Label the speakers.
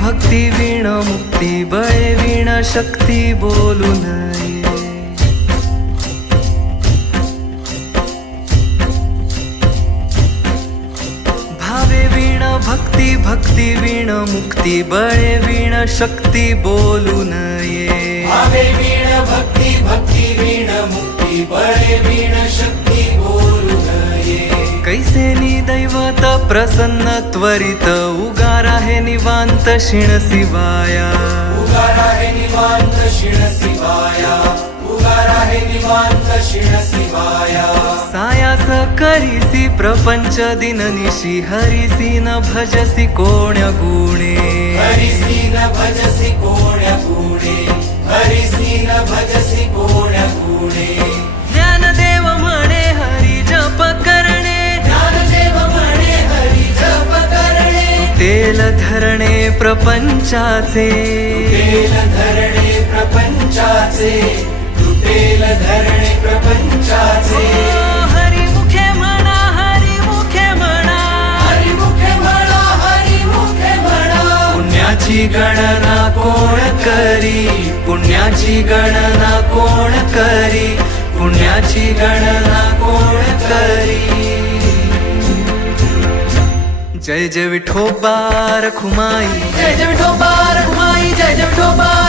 Speaker 1: भक्ती वीण मुक्ती बळे वीण शक्ती बोलू नये. भावे वीण भक्ती भक्ती वीण मुक्ती बळे वीण शक्ती बोलू नये.
Speaker 2: भावे वीण भक्ती
Speaker 1: कैसे नि दैवत प्रसन्न त्वरित. उगार आहे निवांत शिण शिवाया.
Speaker 2: उगार आहे निवांत शिण शिवाया. उगार आहे निवांत शिण शिवाया.
Speaker 1: सायास करीसी प्रपंच दिननिशी हरिसी न भजसी कोण्य गुणे. धरणे प्रपंचाचे.
Speaker 2: तुटेल धरणे प्रपंचाचे. तुटेल धरणे प्रपंचाचे.
Speaker 1: हरी मुखे म्हणा हरी मुखे म्हणा.
Speaker 2: हरी मुखे म्हणा हरी मुखे म्हणा.
Speaker 1: पुण्याची गणना कोण करी? पुण्याची गणना कोण करी? पुण्याची गणना
Speaker 2: જય જય વિઠોબા રખુમાઈ જય જય વિઠોબા રખુમાઈ જય જય વિઠોબા